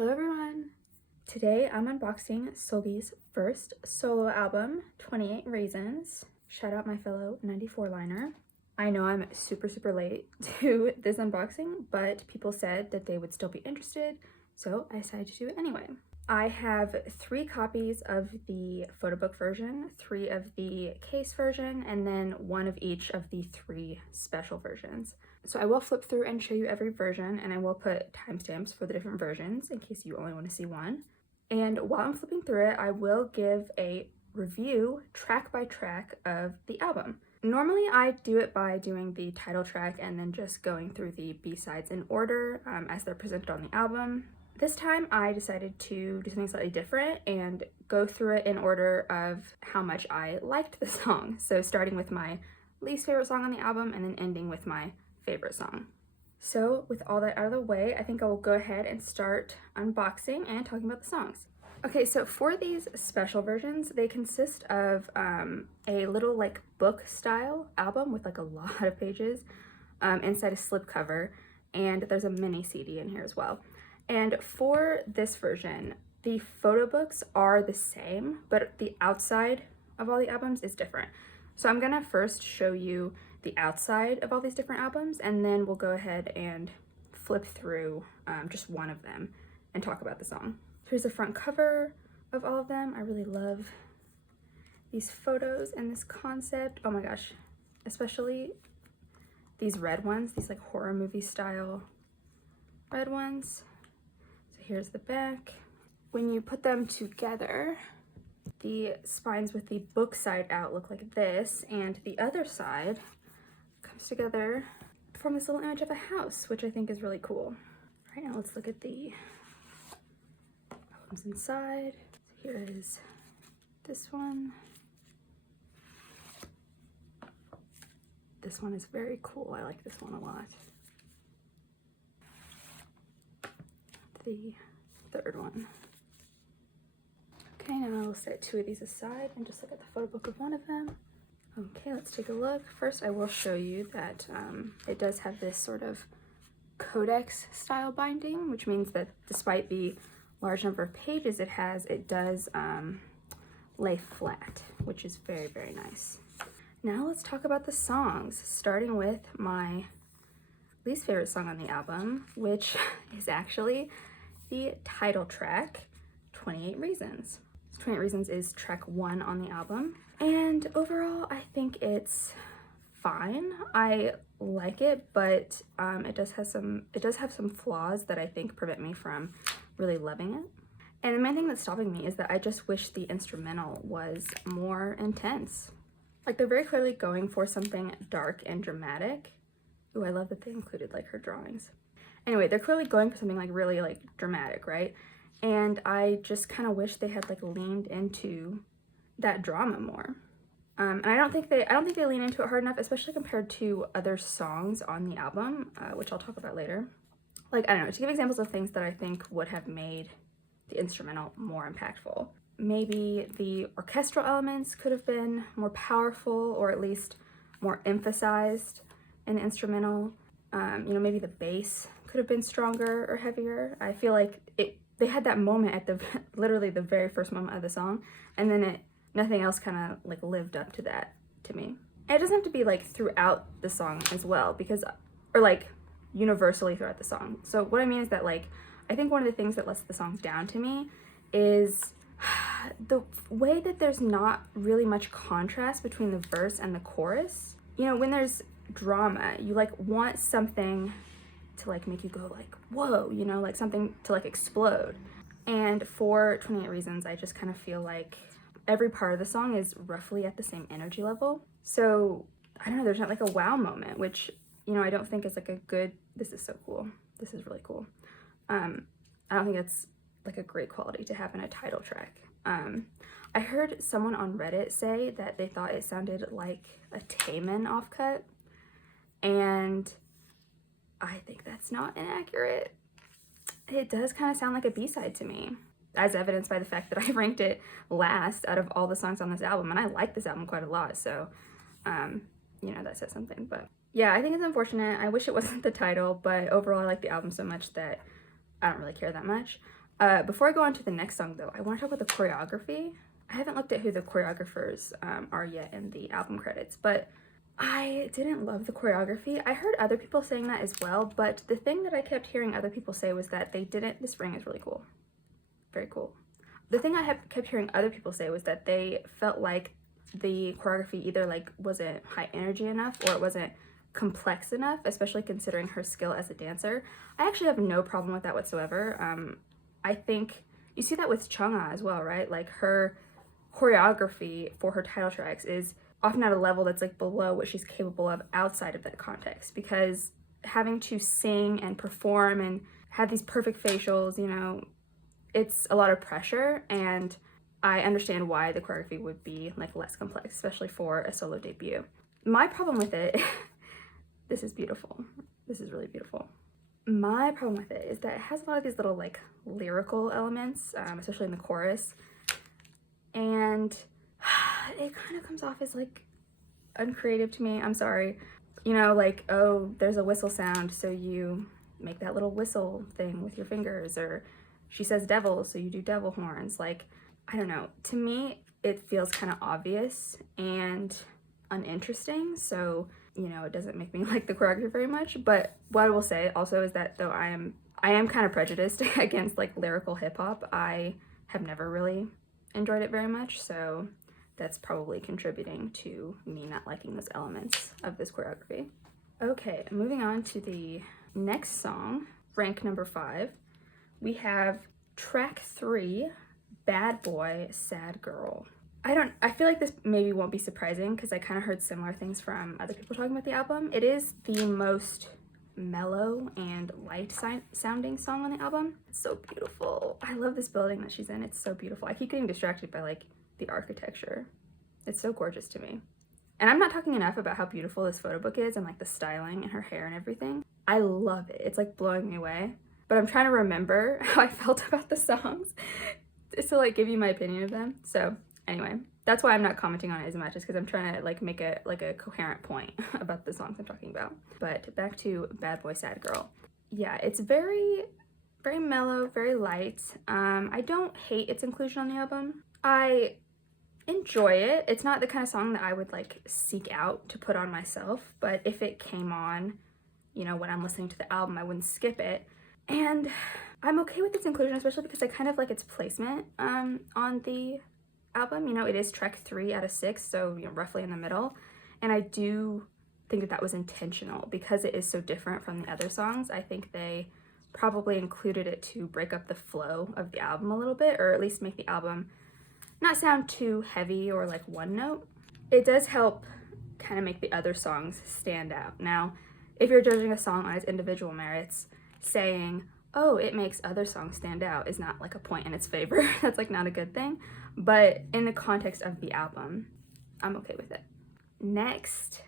Hello everyone! Today I'm unboxing Seulgi's first solo album, 28 Reasons. Shout out my fellow 94 liner. I know I'm super late to this unboxing, but people said that they would still be interested, so I decided to do it anyway. I have 3 copies of the Photobook version, 3 of the case version, and then 1 of each of the 3 special versions. So I will flip through and show you every version, and I will put timestamps for the different versions in case you only want to see one. And while I'm flipping through it, I will give a review track by track of the album. Normally I do it by doing the title track and then just going through the B-sides in order as they're presented on the album. This time I decided to do something slightly different and go through it in order of how much I liked the song. So starting with my least favorite song on the album and then ending with my favorite song. So with all that out of the way, I think I will go ahead and start unboxing and talking about the songs. Okay, so for these special versions, they consist of a little like book style album with like a lot of pages inside a slipcover, and there's a mini CD in here as well. And for this version, the photo books are the same, but the outside of all the albums is different. So I'm gonna first show you the outside of all these different albums, and then we'll go ahead and flip through just one of them and talk about the song. Here's the front cover of all of them. I really love these photos and this concept. Oh my gosh, especially these red ones, these like horror movie style red ones. So here's the back. When you put them together, the spines with the book side out look like this, and the other side comes together to form this little image of a house, which I think is really cool. All right, now let's look at the albums inside. So here is this one. This one is very cool. I like this one a lot. The third one. Okay, now I'll set 2 of these aside and just look at the photo book of one of them. Okay, let's take a look. First, I will show you that it does have this sort of codex style binding, which means that despite the large number of pages it has, it does lay flat, which is very nice. Now let's talk about the songs, starting with my least favorite song on the album, which is actually the title track, 28 Reasons. 28 Reasons is track 1 on the album, and overall I think it's fine. I like it, but it does have some flaws that I think prevent me from really loving it. And the main thing that's stopping me is that I just wish the instrumental was more intense. Like, they're very clearly going for something dark and dramatic. Ooh, I love that they included like her drawings. Anyway, they're clearly going for something like really like dramatic, right? And I just kind of wish they had like leaned into that drama more. And I don't think they lean into it hard enough, especially compared to other songs on the album, which I'll talk about later. Like, I don't know, to give examples of things that I think would have made the instrumental more impactful. Maybe the orchestral elements could have been more powerful, or at least more emphasized in the instrumental. You know, maybe the bass could have been stronger or heavier. I feel like they had that moment at the literally the very first moment of the song, and then nothing else kind of like lived up to that to me. And it doesn't have to be like throughout the song as well, because, or like universally throughout the song. So what I mean is that, like, I think one of the things that lets the song down to me is the way that there's not really much contrast between the verse and the chorus. You know, when there's drama, you like want something to like make you go like, whoa, you know, like something to like explode. And for 28 Reasons, I just kind of feel like every part of the song is roughly at the same energy level. So I don't know, there's not like a wow moment, which, you know, I don't think is like a good, this is so cool, this is really cool. I don't think it's like a great quality to have in a title track. I heard someone on Reddit say that they thought it sounded like a Taemin offcut, and I think that's not inaccurate. It does kind of sound like a B-side to me, as evidenced by the fact that I ranked it last out of all the songs on this album, and I like this album quite a lot, so you know, that says something. But yeah, I think it's unfortunate. I wish it wasn't the title, but overall I like the album so much that I don't really care that much. Before I go on to the next song though, I want to talk about the choreography. I haven't looked at who the choreographers are yet in the album credits, but I didn't love the choreography. I heard other people saying that as well, but the thing that I kept hearing other people say was that they didn't, this ring is really cool. Very cool. The thing I kept hearing other people say was that they felt like the choreography either like wasn't high energy enough or it wasn't complex enough, especially considering her skill as a dancer. I actually have no problem with that whatsoever. I think you see that with Chungha as well, right? Like her choreography for her title tracks is often at a level that's like below what she's capable of outside of that context, because having to sing and perform and have these perfect facials, you know, it's a lot of pressure, and I understand why the choreography would be like less complex, especially for a solo debut. My problem with it, this is beautiful. This is really beautiful. My problem with it is that it has a lot of these little like lyrical elements, especially in the chorus, and it kind of comes off as like uncreative to me. I'm sorry. You know, like, oh, there's a whistle sound, so you make that little whistle thing with your fingers, or she says devil, so you do devil horns. Like, I don't know. To me, it feels kind of obvious and uninteresting, so, you know, it doesn't make me like the choreography very much. But what I will say also is that though I am kind of prejudiced against like lyrical hip-hop, I have never really enjoyed it very much, so that's probably contributing to me not liking those elements of this choreography. Okay, moving on to the next song, rank number 5. We have track 3, Bad Boy, Sad Girl. I feel like this maybe won't be surprising because I kind of heard similar things from other people talking about the album. It is the most mellow and light sounding song on the album. It's so beautiful. I love this building that she's in. It's so beautiful. I keep getting distracted by like the architecture. It's so gorgeous to me. And I'm not talking enough about how beautiful this photo book is and like the styling and her hair and everything. I love it. It's like blowing me away. But I'm trying to remember how I felt about the songs to like give you my opinion of them. So anyway, that's why I'm not commenting on it as much, is because I'm trying to like make a coherent point about the songs I'm talking about. But back to Bad Boy Sad Girl. Yeah, it's very, very mellow, very light. I don't hate its inclusion on the album. I enjoy it. It's not the kind of song that I would like seek out to put on myself, but if it came on, you know, when I'm listening to the album, I wouldn't skip it. And I'm okay with its inclusion, especially because I kind of like its placement on the album. You know, it is track 3 out of 6, so, you know, roughly in the middle. And I do think that was intentional because it is so different from the other songs. I think they probably included it to break up the flow of the album a little bit, or at least make the album not sound too heavy or like one note. It does help kind of make the other songs stand out. Now, if you're judging a song on its individual merits, saying, oh, it makes other songs stand out is not like a point in its favor. That's like not a good thing. But in the context of the album, I'm okay with it. Next,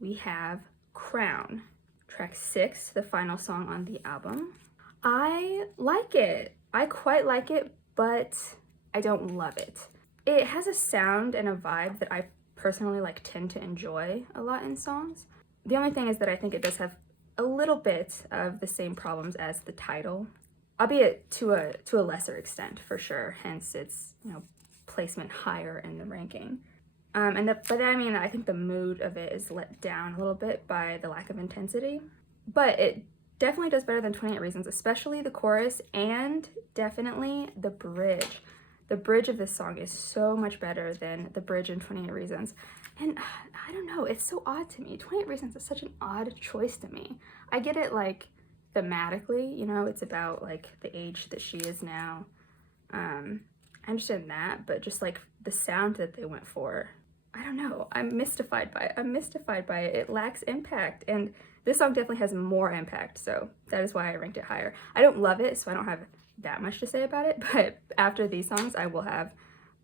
we have Crown, track 6, the final song on the album. I like it. I quite like it, but I don't love it. It has a sound and a vibe that I personally like tend to enjoy a lot in songs. The only thing is that I think it does have a little bit of the same problems as the title, albeit to a lesser extent for sure, hence its, you know, placement higher in the ranking. But I mean, I think the mood of it is let down a little bit by the lack of intensity, but it definitely does better than 28 Reasons, especially the chorus and definitely the bridge. The bridge of this song is so much better than the bridge in 28 Reasons. And I don't know, it's so odd to me. 28 Reasons is such an odd choice to me. I get it, like, thematically, you know, it's about, like, the age that she is now. I understand that, but just, like, the sound that they went for, I don't know. I'm mystified by it. It lacks impact, and this song definitely has more impact, so that is why I ranked it higher. I don't love it, so I don't have that much to say about it, but after these songs, I will have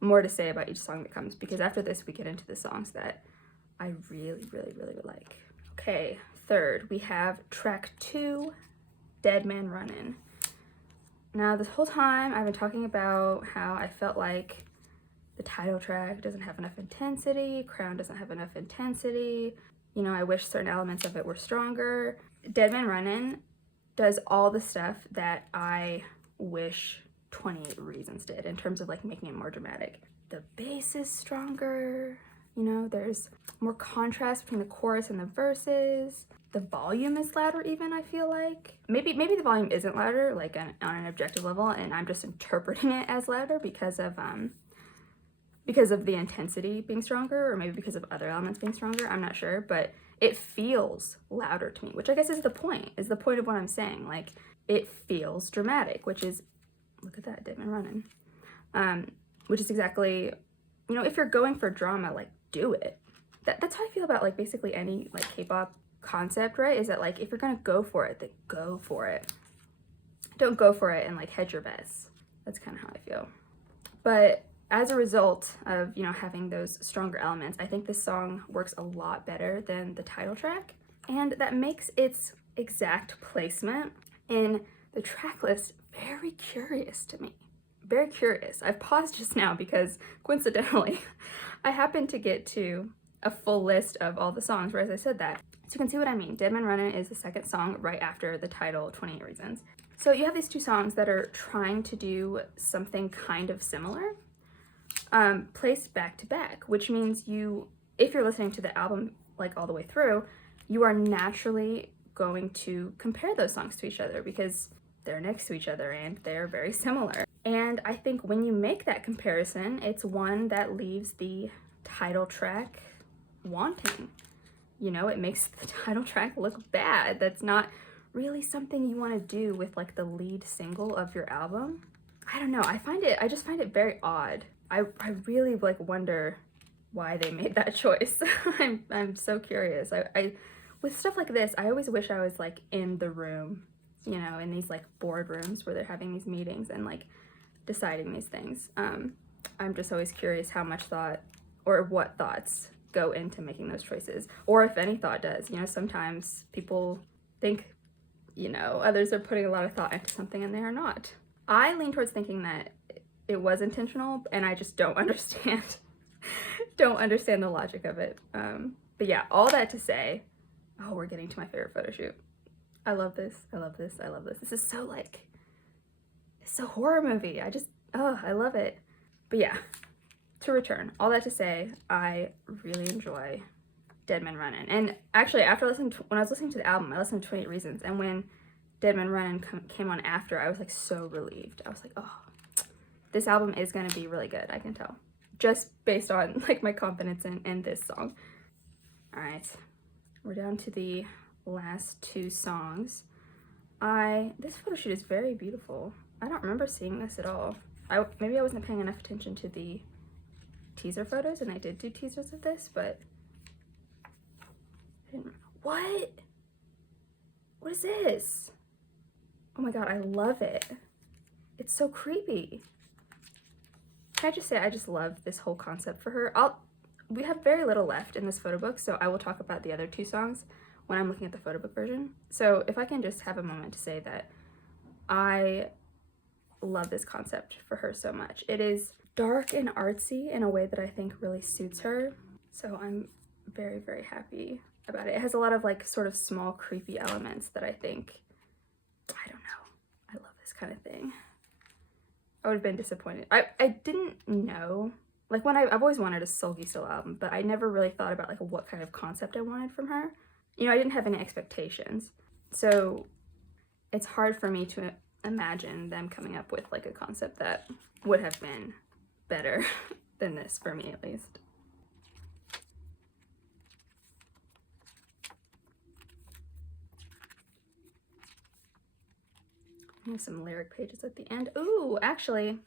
more to say about each song that comes, because after this, we get into the songs that I really, really, really like. Okay, third, we have track 2, Dead Man Runnin'. Now, this whole time, I've been talking about how I felt like the title track doesn't have enough intensity, Crown doesn't have enough intensity, you know, I wish certain elements of it were stronger. Dead Man Runnin' does all the stuff that I wish 28 Reasons did in terms of like making it more dramatic. The bass is stronger, you know, there's more contrast between the chorus and the verses. The volume is louder even, I feel like. Maybe the volume isn't louder, like on an objective level, and I'm just interpreting it as louder because of the intensity being stronger, or maybe because of other elements being stronger, I'm not sure, but it feels louder to me, which I guess is the point of what I'm saying. Like, it feels dramatic, which is, look at that, Dead Man Running. Which is exactly, you know, if you're going for drama, like, do it. That's how I feel about, like, basically any, like, K-pop concept, right? Is that, like, if you're gonna go for it, then go for it. Don't go for it and, like, hedge your bets. That's kind of how I feel. But as a result of, you know, having those stronger elements, I think this song works a lot better than the title track, and that makes its exact placement in the track list very curious to me. Very curious. I've paused just now because, coincidentally, I happened to get to a full list of all the songs, whereas I said that. So you can see what I mean. Dead Man Runnin' is the second song right after the title, 28 Reasons. So you have these two songs that are trying to do something kind of similar, placed back to back, which means if you're listening to the album like all the way through, you are naturally going to compare those songs to each other because they're next to each other and they're very similar. And I think when you make that comparison, it's one that leaves the title track wanting. You know, it makes the title track look bad. That's not really something you want to do with like the lead single of your album. I don't know, I just find it very odd. I really like wonder why they made that choice. I'm so curious. I with stuff like this, I always wish I was like in the room, you know, in these like boardrooms where they're having these meetings and like deciding these things. I'm just always curious how much thought or what thoughts go into making those choices, or if any thought does. You know, sometimes people think, you know, others are putting a lot of thought into something and they are not. I lean towards thinking that it was intentional, and I just don't understand the logic of it. But yeah, all that to say, oh, we're getting to my favorite photo shoot. I love this. This is so like, it's so horror movie. I love it. But yeah, to return, all that to say, I really enjoy Dead Man Runnin'. And actually, when I was listening to the album, I listened to 28 Reasons, and when Dead Man Runnin' came on after, I was like so relieved. I was like, oh, this album is gonna be really good, I can tell. Just based on like my confidence in this song. All right, we're down to the last two songs. This photo shoot is very beautiful. I don't remember seeing this at all. Maybe I wasn't paying enough attention to the teaser photos, and I did do teasers of this, but I didn't. What is this? Oh my god, I love it. It's so creepy. Can I just say I just love this whole concept for her. We have very little left in this photo book, so I will talk about the other two songs when I'm looking at the photo book version. So if I can just have a moment to say that I love this concept for her so much. It is dark and artsy in a way that I think really suits her. So I'm very, very happy about it. It has a lot of like sort of small creepy elements that I think, I don't know, I love this kind of thing. I would have been disappointed. I didn't know, like when I've always wanted a Seulgi solo album, but I never really thought about like what kind of concept I wanted from her. You know, I didn't have any expectations. So it's hard for me to imagine them coming up with like a concept that would have been better than this, for me at least. I have some lyric pages at the end. Ooh, actually,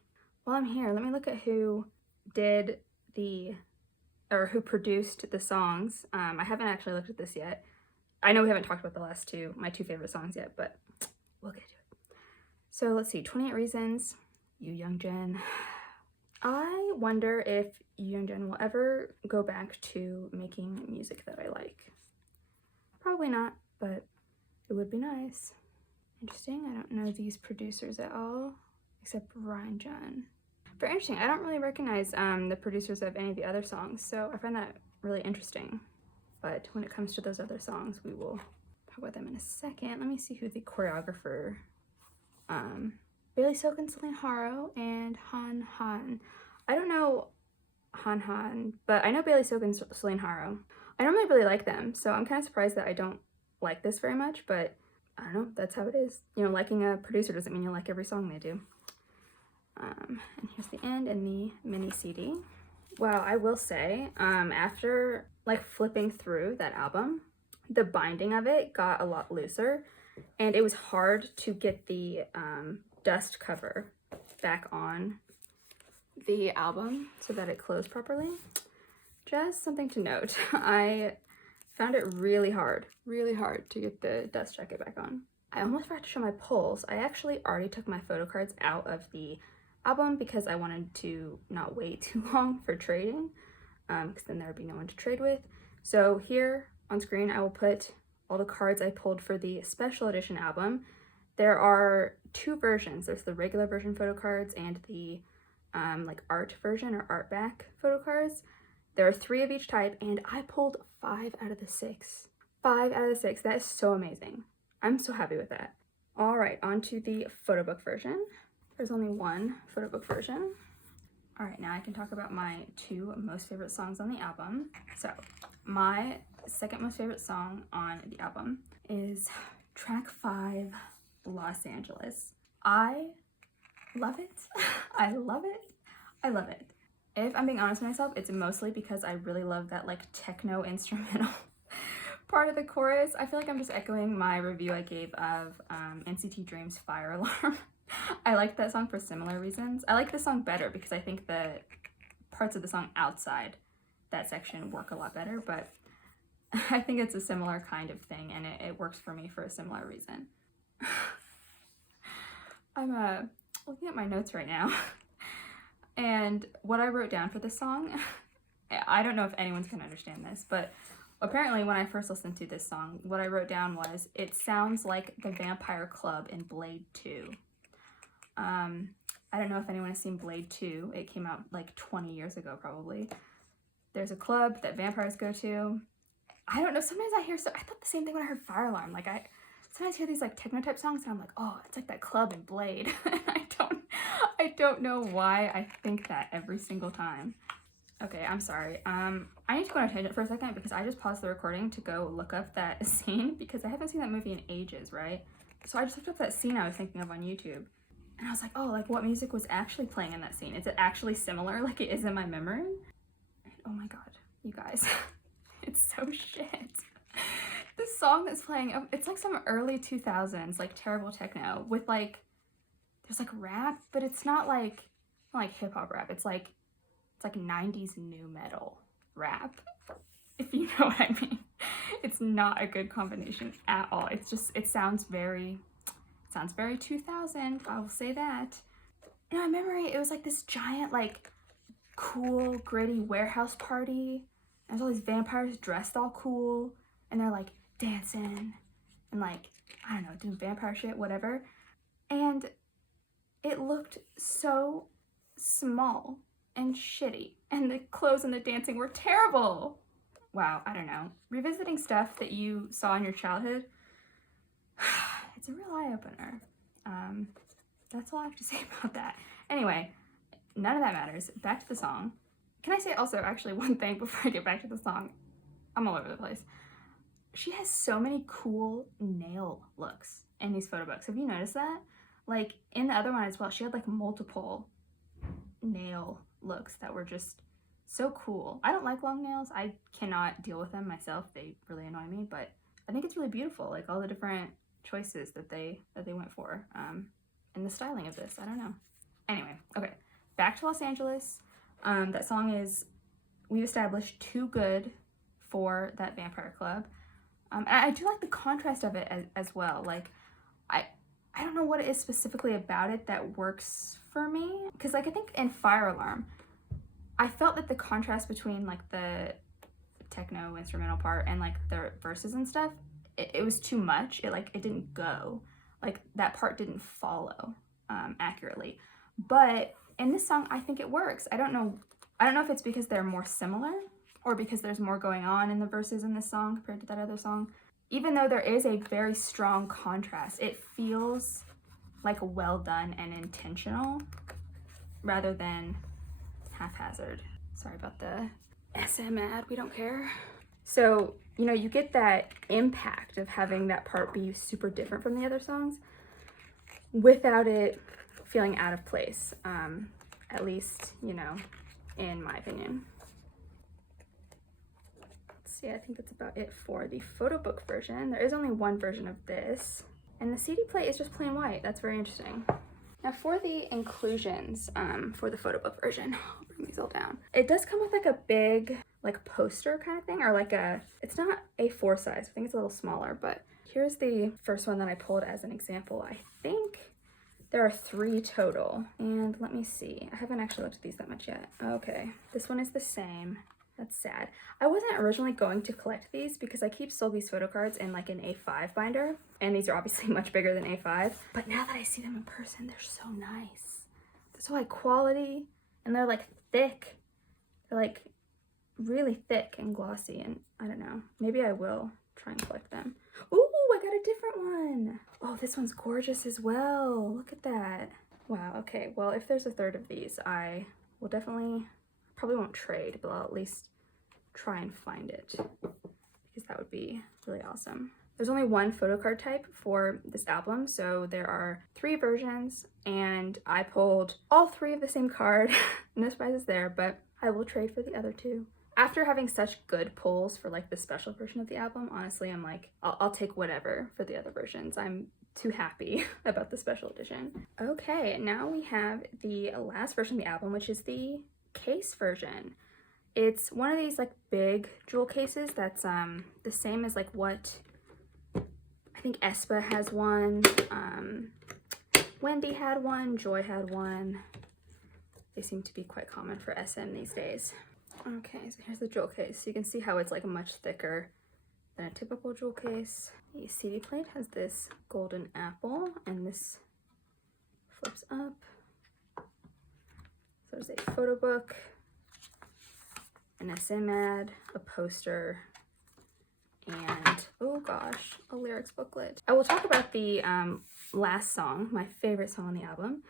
while I'm here, let me look at who did who produced the songs. I haven't actually looked at this yet. I know we haven't talked about the last two, my two favorite songs yet, but we'll get to it. So let's see, 28 Reasons, Yoo Young-jin. I wonder if Yoo Young-jin will ever go back to making music that I like. Probably not, but it would be nice. Interesting. I don't know these producers at all, except Ryan Jun. Very interesting. I don't really recognize the producers of any of the other songs, so I find that really interesting. But when it comes to those other songs, we will talk about them in a second. Let me see who the choreographer Bailey Silken, Celine Haro, and Han Han. I don't know Han Han, but I know Bailey Silken, Celine Haro. I normally really like them, so I'm kind of surprised that I don't like this very much, but I don't know, that's how it is. You know, liking a producer doesn't mean you like every song they do. And here's the end and the mini CD. Wow, I will say, after like flipping through that album, the binding of it got a lot looser, and it was hard to get the dust cover back on the album so that it closed properly. Just something to note. I found it really hard to get the dust jacket back on. I almost forgot to show my polls. I actually already took my photo cards out of the album because I wanted to not wait too long for trading, because then there would be no one to trade with. So here on screen I will put all the cards I pulled for the special edition album. There are two versions. There's the regular version photo cards and the like art version or art back photo cards. There are 3 of each type, and I pulled 5 out of the 6. 5 out of the 6. That is so amazing. I'm so happy with that. All right, on to the photobook version. There's only one photobook version. All right, now I can talk about my 2 most favorite songs on the album. So my second most favorite song on the album is track 5, Los Angeles. I love it. I love it. I love it. If I'm being honest with myself, it's mostly because I really love that like techno instrumental part of the chorus. I feel like I'm just echoing my review I gave of NCT Dream's Fire Alarm. I liked that song for similar reasons. I like this song better because I think the parts of the song outside that section work a lot better, but I think it's a similar kind of thing, and it works for me for a similar reason. I'm looking at my notes right now. And what I wrote down for this song, I don't know if anyone's gonna understand this, but apparently when I first listened to this song, what I wrote down was, it sounds like the Vampire Club in Blade 2. I don't know if anyone has seen Blade 2. It came out like 20 years ago probably. There's a club that vampires go to. I don't know, sometimes I thought the same thing when I heard Fire Alarm. Like I sometimes hear these like techno type songs and I'm like, oh, it's like that club in Blade. I don't know why I think that every single time. Okay, I'm sorry. I need to go on a tangent for a second because I just paused the recording to go look up that scene because I haven't seen that movie in ages, right? So I just looked up that scene I was thinking of on YouTube. And I was like, oh, like what music was actually playing in that scene? Is it actually similar like it is in my memory? And oh my god, you guys. It's so shit. The song that's playing, it's like some early 2000s, like terrible techno with like, there's like rap, but it's not like hip hop rap. It's like 90s new metal rap, if you know what I mean. It's not a good combination at all. It's just, it sounds very 2000, I will say that. In my memory, it was like this giant, like cool, gritty warehouse party. There's all these vampires dressed all cool, and they're like dancing and like, I don't know, doing vampire shit, whatever. And it looked so small and shitty, and the clothes and the dancing were terrible. Wow, I don't know. Revisiting stuff that you saw in your childhood, it's a real eye-opener. That's all I have to say about that. Anyway, none of that matters. Back to the song. Can I say also, actually, one thing before I get back to the song? I'm all over the place. She has so many cool nail looks in these photo books. Have you noticed that? Like, in the other one as well, she had like multiple nail looks that were just so cool. I don't like long nails. I cannot deal with them myself. They really annoy me, but I think it's really beautiful, like all the different choices that they went for in the styling of this. I don't know. Anyway, okay, back to Los Angeles. That song is, we've established, too good for that vampire club. And I do like the contrast of it as well. Like, I don't know what it is specifically about it that works for me. Because, like, I think in Fire Alarm, I felt that the contrast between, like, the techno instrumental part and, like, the verses and stuff, it was too much. It didn't go. Like, that part didn't follow accurately. But in this song, I think it works. I don't know if it's because they're more similar or because there's more going on in the verses in this song compared to that other song. Even though there is a very strong contrast, it feels like well done and intentional rather than haphazard. Sorry about the SM ad, we don't care. So, you know, you get that impact of having that part be super different from the other songs without it feeling out of place, at least, you know, in my opinion. Let's see, I think that's about it for the Photobook version. There is only one version of this, and the CD plate is just plain white. That's very interesting. Now for the inclusions for the Photobook version, I'll bring these all down. It does come with like a big like poster kind of thing, or like it's not A4 size, I think it's a little smaller, but here's the first one that I pulled as an example. I think there are 3 total, and let me see. I haven't actually looked at these that much yet. Okay, this one is the same. That's sad. I wasn't originally going to collect these because I keep Seulgi's photo cards in like an A5 binder, and these are obviously much bigger than A5. But now that I see them in person, they're so nice. They're so high quality, and they're like thick. They're like really thick and glossy, and I don't know. Maybe I will try and collect them. Ooh, I got a different one. Oh, this one's gorgeous as well. Look at that. Wow, okay. Well, if there's a third of these, I will definitely, probably won't trade, but I'll at least try and find it because that would be really awesome. There's only one photo card type for this album, so there are 3 versions, and I pulled all 3 of the same card. No surprises there, but I will trade for the other 2. After having such good pulls for like the special version of the album, honestly, I'm like, I'll take whatever for the other versions. I'm too happy about the special edition. Okay, now we have the last version of the album, which is the case version. It's one of these like big jewel cases that's the same as like what I think aespa has one, Wendy had one, Joy had one. They seem to be quite common for SM these days. Okay, so here's the jewel case. You can see how it's like much thicker than a typical jewel case. The CD plate has this golden apple, and this flips up. So there's a photo book, an SM ad, a poster, and oh gosh, a lyrics booklet. I will talk about the last song, my favorite song on the album,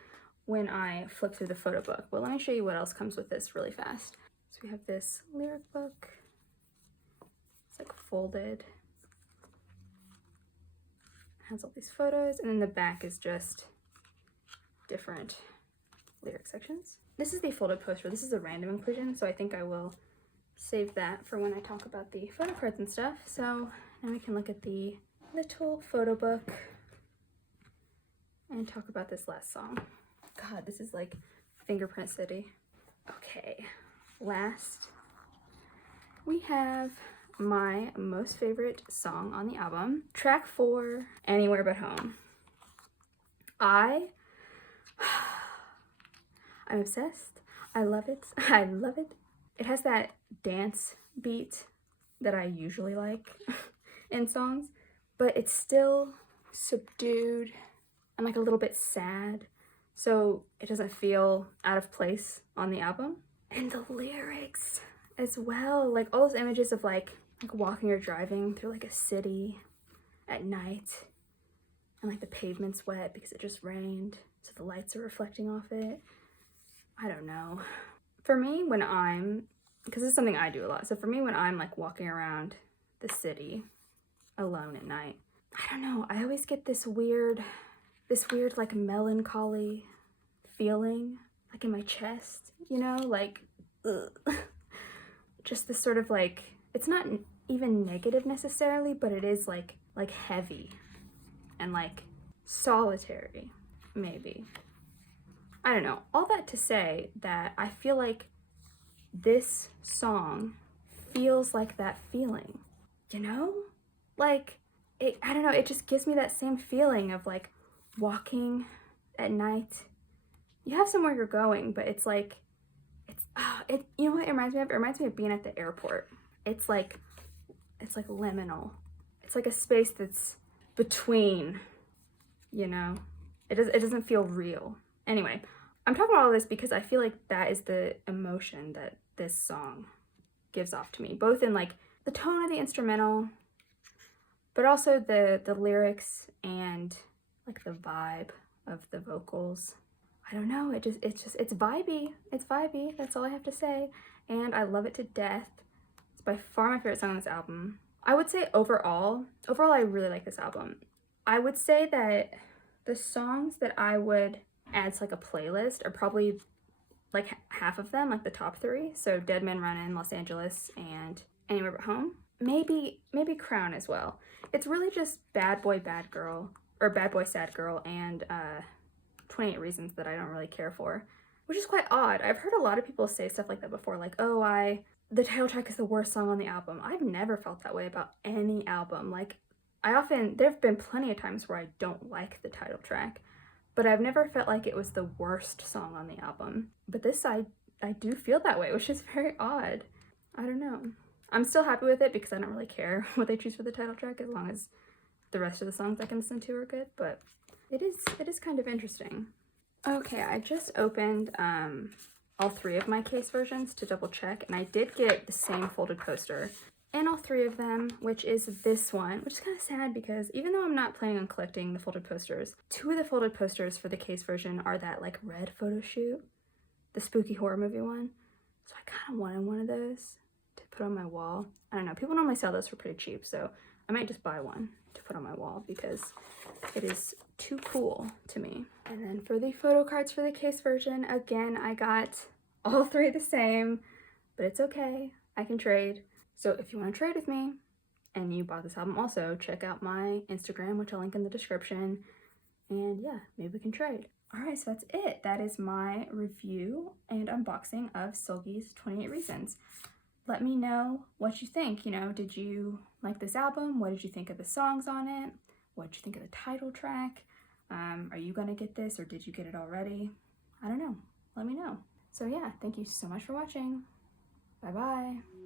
when I flip through the photo book. But let me show you what else comes with this really fast. So we have this lyric book. It's like folded. It has all these photos, and then the back is just different lyric sections. This is the folded poster. This is a random inclusion, so I think I will save that for when I talk about the photo cards and stuff. So now we can look at the little photo book and talk about this last song. God, this is like Fingerprint City. Okay, last we have my most favorite song on the album, track 4, Anywhere But Home. I'm obsessed. I love it. I love it. It has that dance beat that I usually like in songs, but it's still subdued and like a little bit sad, so it doesn't feel out of place on the album. And the lyrics as well, like all those images of like walking or driving through like a city at night, and like the pavement's wet because it just rained, so the lights are reflecting off it. I don't know. For me, when because this is something I do a lot, so for me when I'm like walking around the city alone at night, I don't know, I always get this weird like melancholy feeling like in my chest, you know, like ugh. Just this sort of like, it's not even negative necessarily, but it is like heavy and like solitary, maybe. I don't know. All that to say that I feel like this song feels like that feeling, you know? Like, I don't know, it just gives me that same feeling of like walking at night. You have somewhere you're going, but it's like, you know what it reminds me of? It reminds me of being at the airport. It's like liminal. It's like a space that's between, you know? It doesn't feel real. Anyway, I'm talking about all this because I feel like that is the emotion that this song gives off to me, both in like the tone of the instrumental, but also the lyrics and like the vibe of the vocals. I don't know, it's vibey. It's vibey, that's all I have to say. And I love it to death. It's by far my favorite song on this album. I would say overall I really like this album. I would say that the songs that I would add to like a playlist are probably like half of them, like the top 3. So Dead Man Runnin', Los Angeles, and Anywhere But Home. Maybe Crown as well. It's really just Bad Boy, Bad Girl, or Bad Boy, Sad Girl, and 28 Reasons that I don't really care for, which is quite odd. I've heard a lot of people say stuff like that before, like, oh, the title track is the worst song on the album. I've never felt that way about any album. Like, there have been plenty of times where I don't like the title track, but I've never felt like it was the worst song on the album. But this, I do feel that way, which is very odd. I don't know. I'm still happy with it because I don't really care what they choose for the title track as long as the rest of the songs I can listen to are good, but it is kind of interesting. Okay, I just opened all 3 of my case versions to double check, and I did get the same folded poster in all 3 of them, which is this one, which is kind of sad because even though I'm not planning on collecting the folded posters, 2 of the folded posters for the case version are that like red photo shoot, the spooky horror movie one. So I kind of wanted one of those to put on my wall. I don't know, people normally sell those for pretty cheap, so I might just buy one to put on my wall because it is too cool to me. And then for the photo cards for the case version, again, I got all 3 the same, but it's okay, I can trade. So if you want to trade with me and you bought this album also, check out my Instagram, which I'll link in the description, and yeah, maybe we can trade. Alright, so that's it. That is my review and unboxing of Seulgi's 28 Reasons. Let me know what you think. You know, did you like this album? What did you think of the songs on it? What did you think of the title track? Are you gonna get this or did you get it already? I don't know. Let me know. So yeah, thank you so much for watching. Bye bye.